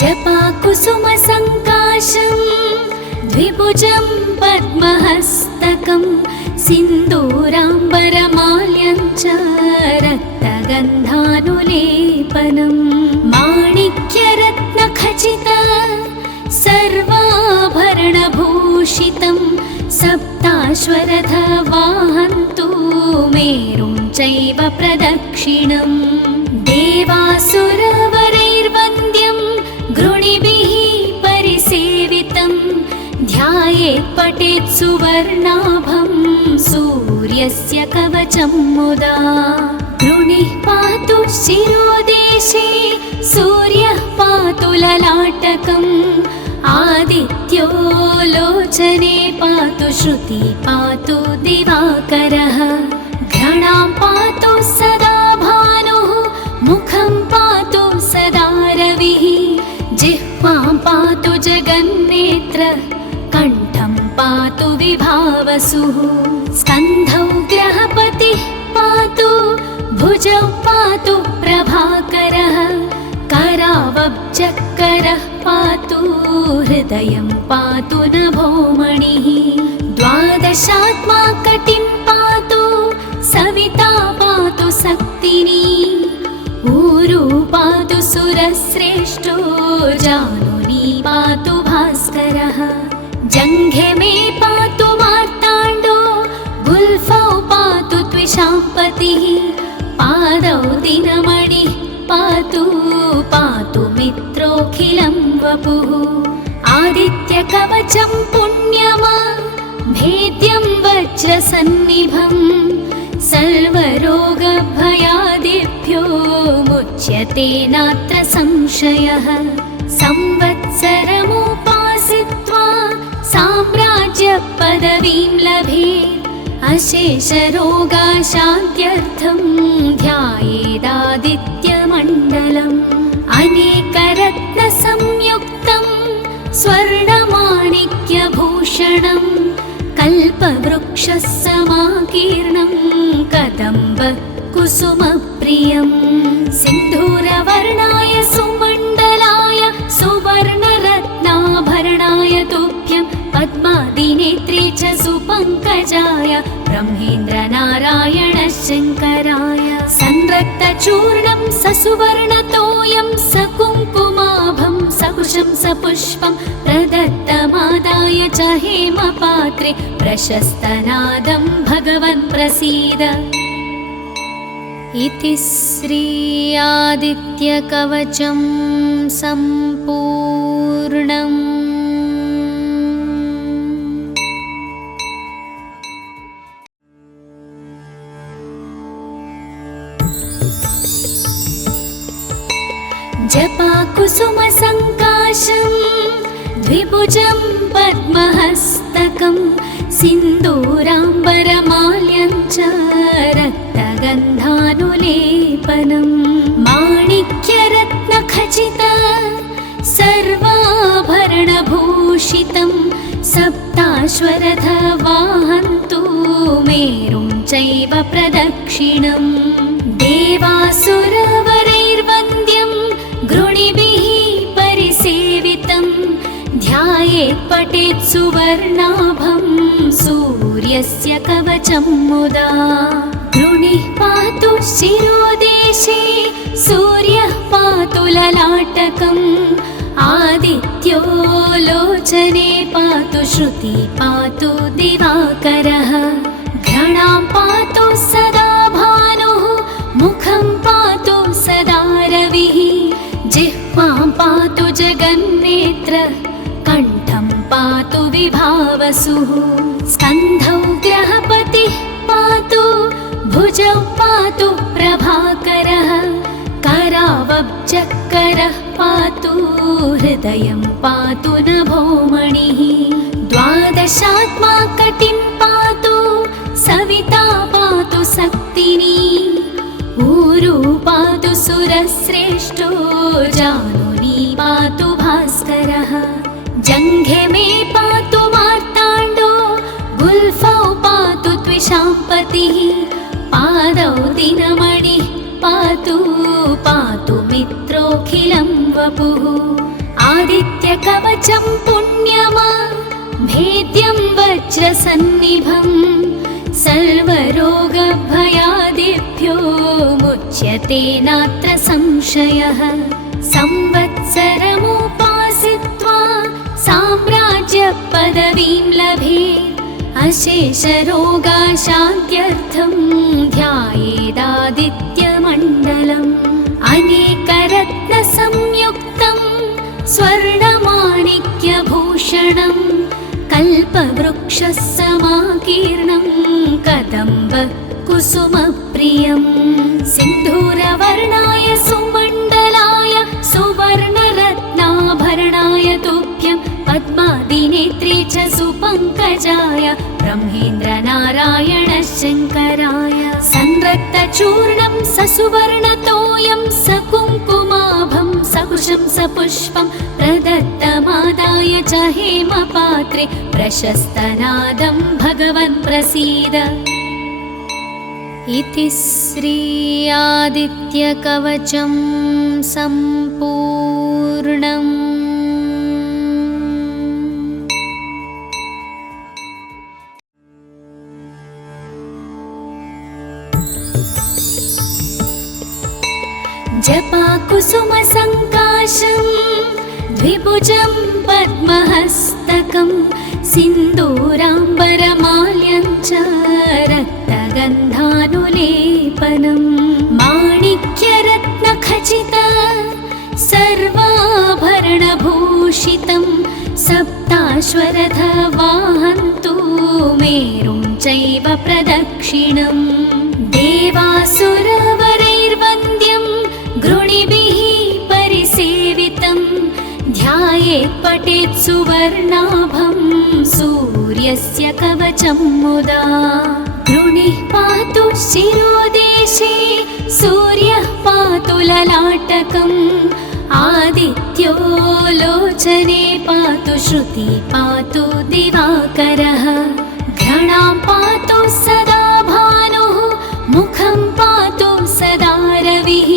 जपाकुसुमसङ्काशं द्विभुजं पद्महस्तकं सिन्दूराम्बरमाल्यं च रक्तगन्धानुलेपनं माणिक्यरत्नखचित सर्वाभरणभूषितं सप्ताश्वरथवाहन्तु मेरुं चैव प्रदक्षिणम् देवासुरवरैर्वन्द्यं गृणिभिः परिसेवितं ध्यायेत् पठेत् सुवर्णाभं सूर्यस्य कवचं मुदा गृणिः पातु शिरोदेशे सूर्यः पातु ललाटकम् आदित्यो लोचने पातु श्रुति पातु दिवाकरः घ्राणां पातु सदा भानुः मुखं पातु सदा रविः जिह्वां पातु जगन्नेत्र कण्ठं पातु विभावसुः स्कन्धौ ग्रहपतिः पातु भुजौ पातु प्रभाकरः करावब्जकरः पातु हृदयं पातु नभोमणिः द्वादशात्मा कटिं पातु सविता पातु सक्तिनी ऊरू पातु सुरश्रेष्ठो जानुनी पातु भास्करः जङ्घे मे पातु मार्ताण्डो गुल्फौ पातु त्विषाम्पतिः पादौ दिनमणिः पातु पातु मित्रोऽखिलं वपुः आदित्यकवचं पुण्यमा भेद्यं वज्रसन्निभं सर्वरोगभयादिभ्यो मुच्यते नात्र संशयः संवत्सरमुपासित्वा साम्राज्यपदवीं लभेत् अशेषरोगाशान्त्यर्थं ध्यायेदादित्यमण्डलम् अनेकरत्नसंयुक्तं स्वर्णमाणिक्यभूषणं कल्पवृक्षसमाकीर्णं कदम्बकुसुमप्रियं सिन्धूरवर्णाय सुमण्डलाय सुवर्णरत्नाभरणाय तुभ्यं पद्मादिनेत्रे च सुपङ्कजाय ब्रह्मेन्द्रनारायण शङ्कराय संरक्तचूर्णं ससुवर्णतोयं सकुङ्कुमाभं सकुशं सपुष्पं प्रदत्तमादाय च हेमपात्रे प्रशस्तनादं भगवन् प्रसीद इति श्री आदित्यकवचं सम्पूर्णम्। जपाकुसुमसङ्काशं द्विभुजं पद्महस्तकं सिन्दूराम्बरमाल्यं च रक्तगन्धानुलेपनं माणिक्यरत्नखचित सर्वाभरणभूषितं सप्ताश्वरथवाहन्तु मेरुं चैव प्रदक्षिणम् देवासुरवरैर्वन्द्यं गृणिभिः परिसेवितं ध्यायेत् पठेत् सुवर्णाभं सूर्यस्य कवचं मुदा गृणिः पातु शिरोदेशे सूर्यः पातु ललाटकम् आदित्यो लोचने पातु श्रुति पातु दिवाकरः घ्राणां पातु सदा भानुः मुखं पातु सदा रविः जिह्वां पातु जगन्नेत्र कण्ठं पातु विभावसुः स्कन्धौ ग्रहपतिः पातु भुजौ पातु प्रभाकरः करावब्जकरः पातु हृदयं पातु नभोमणिः द्वादशात्मा कटिं पातु सविता पातु सक्तिनी ऊरू पातु सुरश्रेष्ठो जानुनी पातु भास्करः जङ्घे मे पातु मार्ताण्डो गुल्फौ पातु त्विषाम्पतिः पादौ दिनमणिः पातु पातु मित्रोऽखिलं वपुः आदित्यकवचं पुण्यमा भेद्यं वज्रसन्निभं सर्वरोगभयादिभ्यो मुच्यते नात्र संशयः। संवत्सरमुपासित्वा साम्राज्यपदवीं लभेत् अशेषरोगाशान्त्यर्थं ध्यायेदादित्यमण्डलम्। अनेकरत्नसंयुक्तं स्वर्णमाणिक्यभूषणं कल्पवृक्षसमाकीर्णं कदम्बकुसुमप्रियं सिन्धूरवर्णाय सुमण्डलाय सुवर्णरत्नाभरणाय तुभ्यं पद्मादिनेत्रे च सुपङ्कजाय ब्रह्मेन्द्रनारायण शङ्कराय संरक्तचूर्णं ससुवर्णतोयं सकुङ्कुमाभं सकुशं सपुष्पं प्रदत्तमादाय च हेमपात्रे प्रशस्तनादं भगवन् प्रसीद। इति श्री आदित्यकवचं सम्पूर्णम्। जपाकुसुमसङ्काशं द्विभुजं पद्महस्तकं सिन्दूराम्बरमाल्यं च रक्तगन्धानुलेपनं माणिक्यरत्नखचित सर्वाभरणभूषितं सप्ताश्वरथवाहन्तु मेरुं चैव प्रदक्षिणं देवासुरवरैर्वन्द्यं गृणिभिः परिसेवितं ध्यायेत् पठेत् सुवर्णाभं सूर्यस्य कवचं मुदा। गृणिः पातु शिरोदेशे सूर्यः पातु ललाटकम् आदित्यो लोचने पातु श्रुति पातु दिवाकरः घ्राणां पातु सदा भानुः मुखं पातु सदा रविः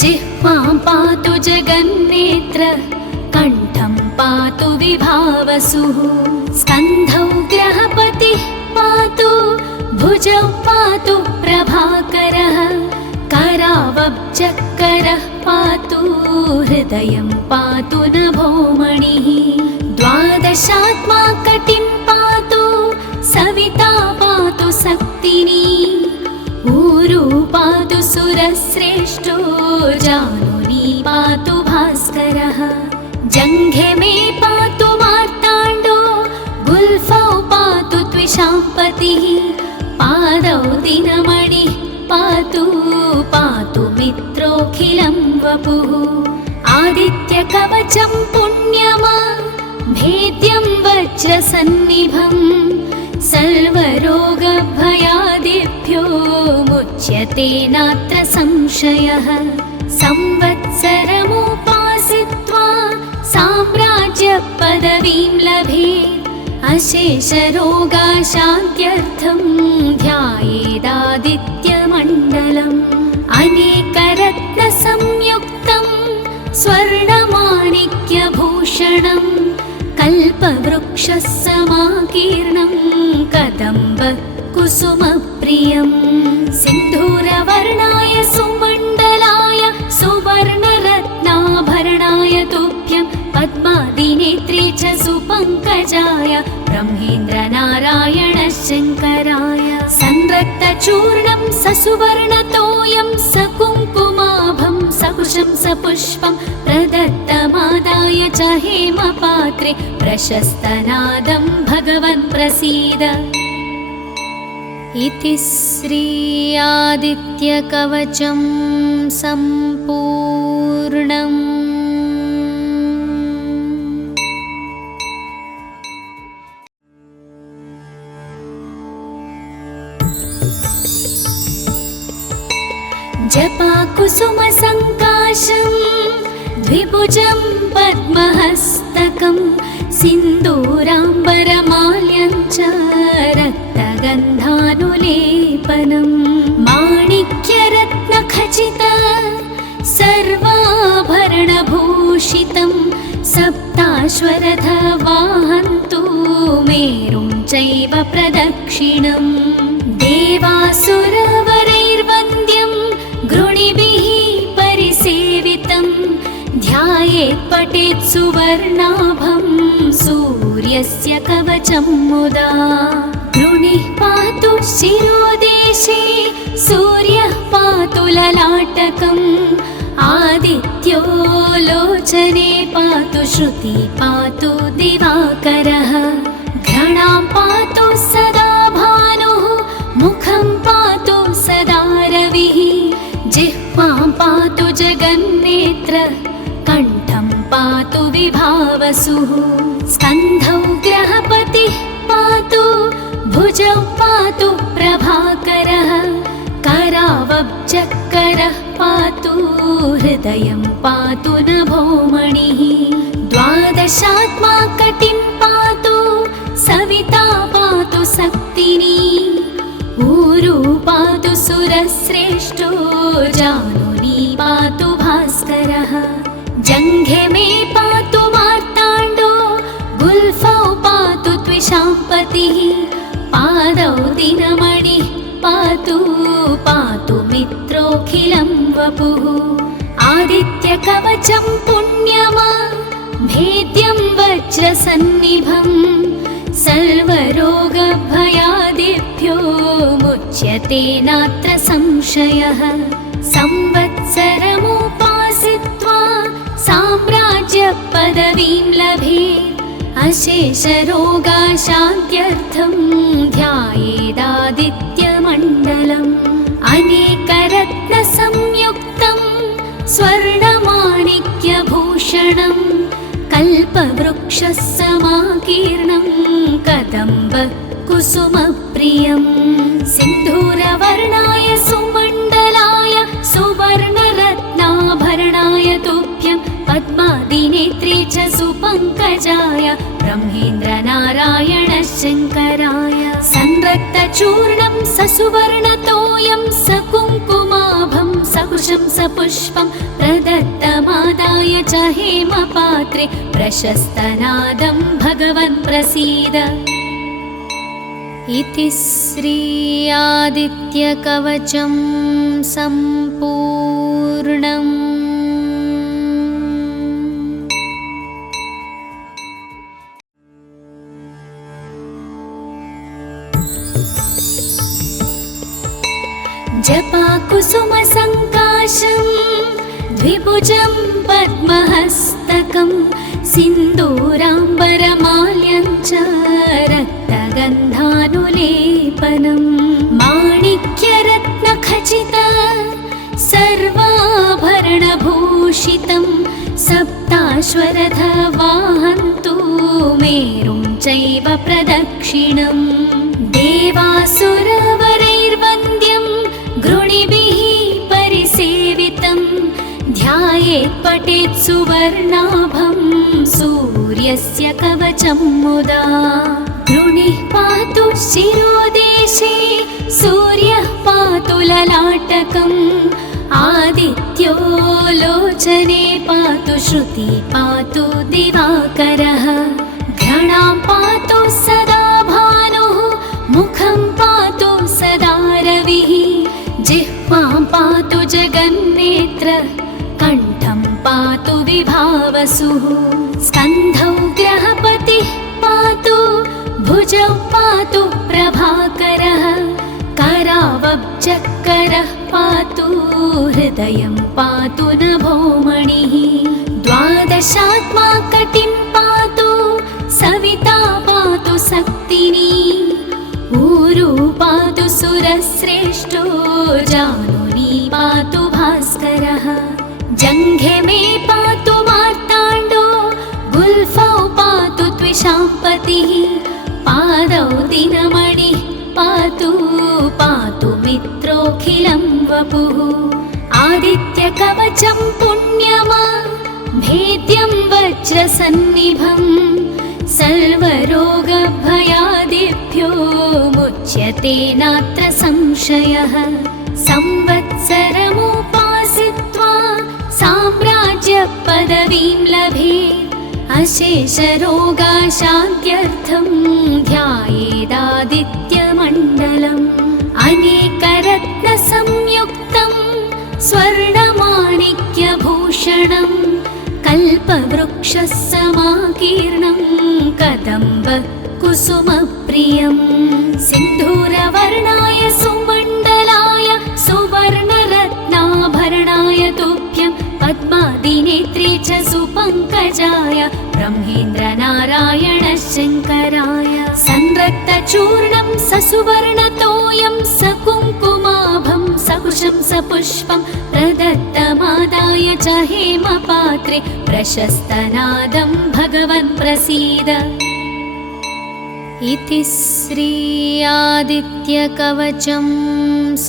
जिह्वां पातु जगन्नेत्र कण्ठं पातु विभावसुः स्कन्धौ ग्रहपतिः पातु भुजौ पातु प्रभाकरः करावब्जकरः पातु हृदयं पातु नभोमणिः द्वादशात्मा कटिं पातु सविता पातु शक्तिनी ऊरु पातु सुरश्रेष्ठो जानुनी पातु भास्करः जङ्घे मे पातु मार्ताण्डो गुल्फौ पातु त्विषाम्पतिः पादौ दिनमणिः पातु पातु मित्रोऽखिलं वपुः आदित्यकवचं पुण्यमा भेद्यं वज्रसन्निभं सर्वरोगभयादिभ्यो मुच्यते नात्र संशयः संवत्सरमुपासित्वा साम्राज्यपदवीं लभेत् अशेषरोगाशान्त्यर्थं ध्यायेदादित्यमण्डलम् अनेकरत्नसंयुक्तं स्वर्णमाणिक्यभूषणं कल्पवृक्षसमाकीर्णं कदम्बकुसुमप्रियं सिन्धूरवर्णाय सुमण्डलाय सुवर्णरत्नाभरणाय तुभ्यं पद्मादिनेत्रे च सुपङ्कजाय ब्रह्मेन्द्रनारायण शङ्कराय संरक्तचूर्णं ससुवर्णतोयं सकुङ्कुमाभं सकुशं सपुष्पं प्रदत्तमादाय च हेमपात्रे प्रशस्तनादं भगवन् प्रसीद। इति श्री आदित्यकवचं सम्पूर्णम्। जपाकुसुमसङ्काशं द्विभुजं पद्महस्तकं सिन्दूराम्बरमाल्यं च रक्तगन्धानुलेपनं माणिक्यरत्नखचित सर्वाभरणभूषितं सुवर्णाभं सूर्यस्य कवचं मुदा गृणिः पातु शिरोदेशे सूर्यः पातु ललाटकम् आदित्यो लोचने पातु श्रुति पातु दिवाकरः घ्राणां पातु सदा भानुः मुखं पातु सदा रविः जिह्वां पातु जगन्नेत्र कण्ठं पातु विभावसुः स्कन्धौ ग्रहपतिः पातु भुजौ पातु प्रभाकरः करावब्जकरः पातु हृदयं पातु नभोमणिः द्वादशात्मा कटिं पातु सविता पातु सक्तिनी ऊरू पातु सुरश्रेष्ठो जानुनी पातु भास्करः जङ्घे मे पातु मार्ताण्डो गुल्फौ पातु त्विषाम्पतिः पादौ दिनमणिः पातु पातु मित्रोऽखिलं वपुः आदित्यकवचं पुण्यमा भेद्यं वज्रसन्निभं सर्वरोगभयादिभ्यो मुच्यते नात्र संशयः संवत्सरमुपासित्वा साम्राज्यपदवीं लभेत् अशेषरोगाशान्त्यर्थं ध्यायेदादित्यमण्डलम् अनेकरत्नसंयुक्तं स्वर्णमाणिक्यभूषणं कल्पवृक्षसमाकीर्णं कदम्बकुसुमप्रियं सिन्धूरवर्णाय सुमण्डलाय सुवर्णरत्नाभरणाय तुभ्यं पद्मादिनेत्रे च सुपङ्कजाय ब्रह्मेन्द्रनारायण शङ्कराय संरक्तचूर्णं ससुवर्णतोयं सकुङ्कुमाभं सकुशं सपुष्पं प्रदत्तमादाय च हेमपात्रे प्रशस्तनादं भगवन् प्रसीद इति श्री आदित्यकवचं सम्पूर्णम्। जपाकुसुमसङ्काशं द्विभुजं पद्महस्तकं सिन्दूराम्बरमाल्यं च रक्तगन्धानुलेपनं माणिक्यरत्नखचित सर्वाभरणभूषितं सप्ताश्वरथवाहन्तु मेरुं चैव प्रदक्षिणम् देवासुरवरैर्वन्द्यं गृणिभिः परिसेवितं ध्यायेत् पठेत् सुवर्णाभं सूर्यस्य कवचं मुदा गृणिः पातु शिरोदेशे सूर्यः पातु ललाटकम् आदित्यो लोचने पातु श्रुति पातु दिवाकरः घ्राणां पातु सदा भानुः मुखं पातु सदा रविः जिह्वां पातु जगन्नेत्र कण्ठं पातु विभावसुः स्कन्धौ ग्रहपतिः पातु भुजौ पातु प्रभाकरः करावब्जकरः पातु हृदयं पातु नभोमणिः द्वादशात्मा कटिं पातु सविता पातु सक्तिनी ऊरू पातु सुरश्रेष्ठो जानुनी पातु भास्करः जङ्घे मे पातु मार्ताण्डो गुल्फौ पातु त्विषाम्पतिः पादौ दिनमणिः पातु पातु मित्रोऽखिलं वपुः आदित्यकवचं पुण्यमा भेद्यं वज्रसन्निभं सर्वरोगभयादिभ्यो मुच्यते नात्र संशयः संवत्सरमुपासित्वा साम्राज्यपदवीं लभेत् अशेषरोगाशान्त्यर्थं ध्यायेदादित्यमण्डलम् अनेकरत्नसंयुक्तं स्वर्णमाणिक्यभूषणं कल्पवृक्षः समाकीर्णं कदम्ब कुसुमप्रियं सिन्धूरवर्णाय सुमण्डलाय सुवर्णरत्नाभरणाय तुभ्यं पद्मादिनेत्रे च सुपङ्कजाय ब्रह्मेन्द्रनारायण शङ्कराय संरक्तचूर्णं ससुवर्णतोयं सकुङ्कुमाभं सकुशं सपुष्पं प्रदत्तमादाय च हेमपात्रे प्रशस्तनादं भगवन् प्रसीद। इति श्री आदित्यकवचं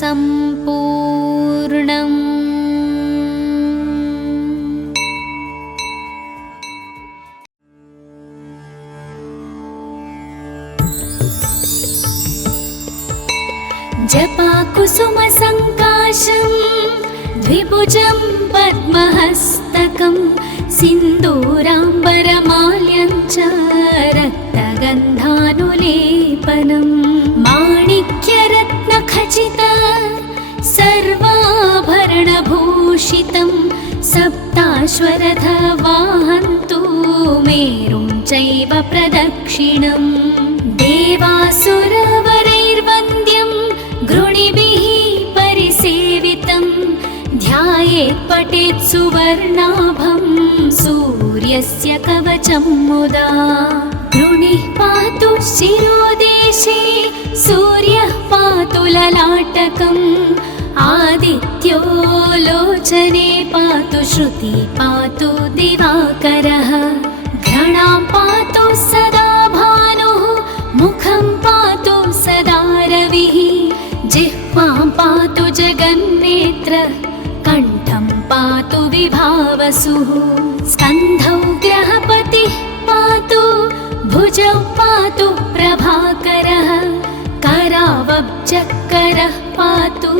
सम्पूर्णम्। जपाकुसुमसङ्काशं द्विभुजं पद्महस्तकं सिन्दूराम्बरमाल्यं च रक्तगन्धानुलेपनं माणिक्यरत्नखचित सर्वाभरणभूषितं सप्ताश्वरथवाहन्तु मेरुं चैव प्रदक्षिणं देवासुरवरैर्वन्द्यं गृणिभिः परिसेवितं ध्यायेत् पठेत् सुवर्णाभं सूर्यस्य कवचं मुदा गृणिः पातु शिरोदेशे सूर्यः पातु ललाटकम् आदित्यो लोचने पातु श्रुति पातु दिवाकरः घ्राणां पातु सदा भानुः मुखं पातु सदा रविः जिह्वां पातु जगन्नेत्र कण्ठं पातु विभावसुः स्कन्धौ ग्रहपतिः पातु भुजौ पातु प्रभाकरः करावब्जकरः पातु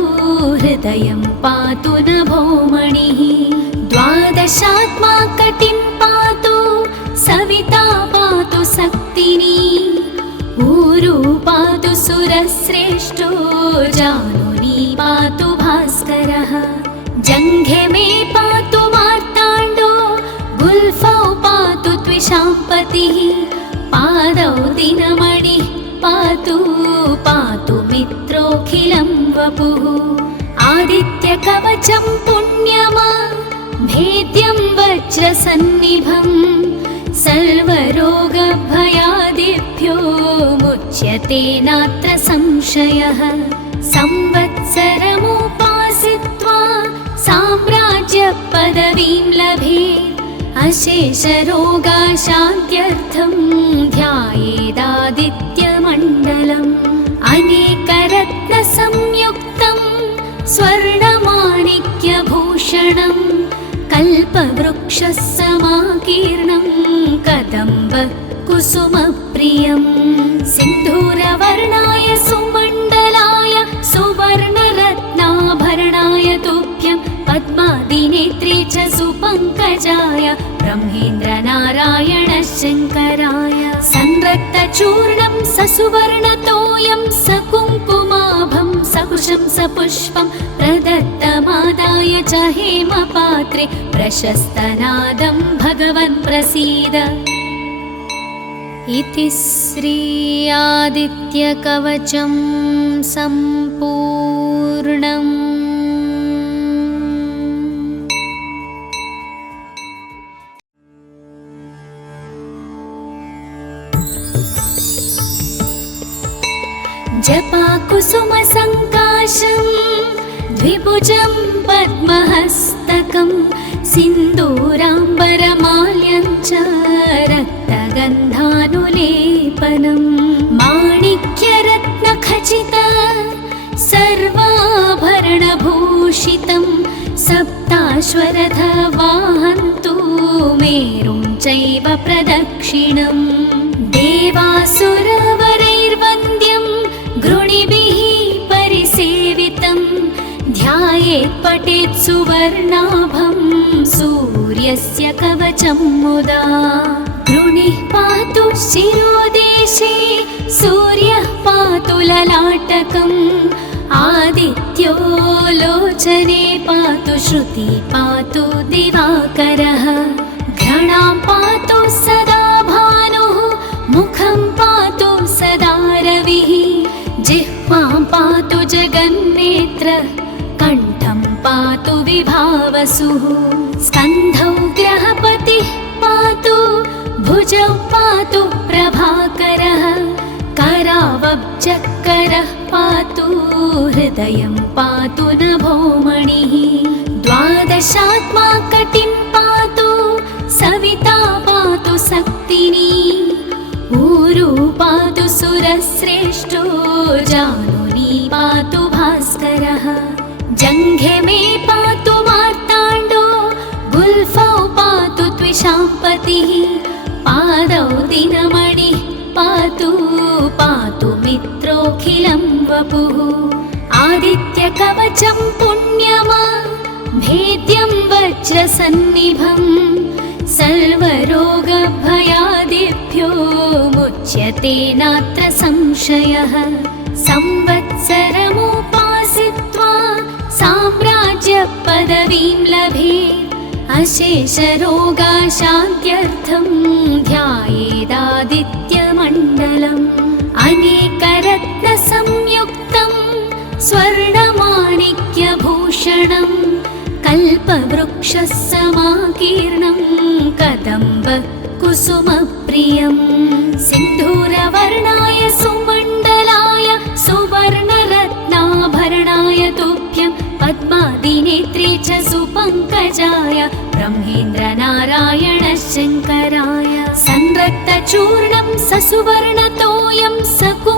हृदयं पातु नभोमणिः द्वादशात्मा कटिं पातु सविता पातु शक्तिनी ऊरू पातु सुरश्रेष्ठो जानुनी पातु भास्करः जङ्घे मे पातु मार्ताण्डो गुल्फौ पातु त्विषाम्पतिः पादौ दिनमणिः पातु पातु मित्रोऽखिलं वपुः आदित्यकवचं पुण्यमा भेद्यं वज्रसन्निभं सर्वरोगभयादिभ्यो मुच्यते नात्र संशयः संवत्सरमुपासित्वा साम्राज्यपदवीं लभेत् अशेषरोगाशान्त्यर्थं ध्यायेदादित्यमण्डलम् अनेकरत्नसंयुक्तं स्वर्णमाणिक्यभूषणं कल्पवृक्षः समाकीर्णं कदम्ब कुसुमप्रियं सिन्धूरवर्णाय सुमण्डलाय सुवर्णरत्नाभरणाय तुभ्यं पद्मादिनेत्रे च सुपङ्कजाय ब्रह्मेन्द्रनारायण शङ्कराय संरक्तचूर्णं ससुवर्णतोयं सकुङ्कुमाभं सकुशं सपुष्पं प्रदत्तमादाय च हेमपात्रे प्रशस्तनादं भगवन् प्रसीद। इति श्री आदित्यकवचं सम्पूर्णम्। जपाकुसुमसङ्काशं द्विभुजं पद्महस्तकं सिन्दूराम्बरमाल्यं च रक्तगन्धानुलेपनं माणिक्यरत्नखचित सर्वाभरणभूषितं सप्ताश्वरथवाहन्तु मेरुं चैव प्रदक्षिणं देवासुरवरैर्वन्द्यं गृणिभिः परिसेवितं ध्यायेत् पठेत् सुवर्णाभं सूर्यस्य कवचं मुदा गृणिः पातु शिरोदेशे सूर्यः पातु ललाटकम् आदित्यो लोचने पातु श्रुति पातु दिवाकरः पातु विभावसुः स्कन्धौ ग्रहपतिः पातु भुजौ पातु प्रभाकरः करावब्जकरः पातु हृदयं पातु नभोमणिः द्वादशात्मा कटिं पातु सविता पातु शक्तिनी ऊरु पातु सुरश्रेष्ठो जानुनी पातु भास्करः जङ्घे मे पातु मार्ताण्डो गुल्फौ पातु त्विषाम्पतिः पादौ दिनमणिः पातु पातु मित्रोऽखिलं वपुः आदित्यकवचं पुण्यमा भेद्यं वज्रसन्निभं सर्वरोगभयादिभ्यो मुच्यते नात्र संशयः संवत्सरमुपासित्वा साम्राज्यपदवीं लभेत् अशेषरोगाशान्त्यर्थं ध्यायेदादित्यमण्डलम् अनेकरत्नसंयुक्तं स्वर्णमाणिक्यभूषणं कल्पवृक्षसमाकीर्णं कदम्ब कुसुमप्रियं सिन्धूरवर्णाय सुमण्डलाय सुवर्णरत्नाभरणाय तुभ्यं पद्मादिनेत्रे च सुपङ्कजाय ब्रह्मेन्द्रनारायण शङ्कराय संरक्तचूर्णं ससुवर्णतोयं सकु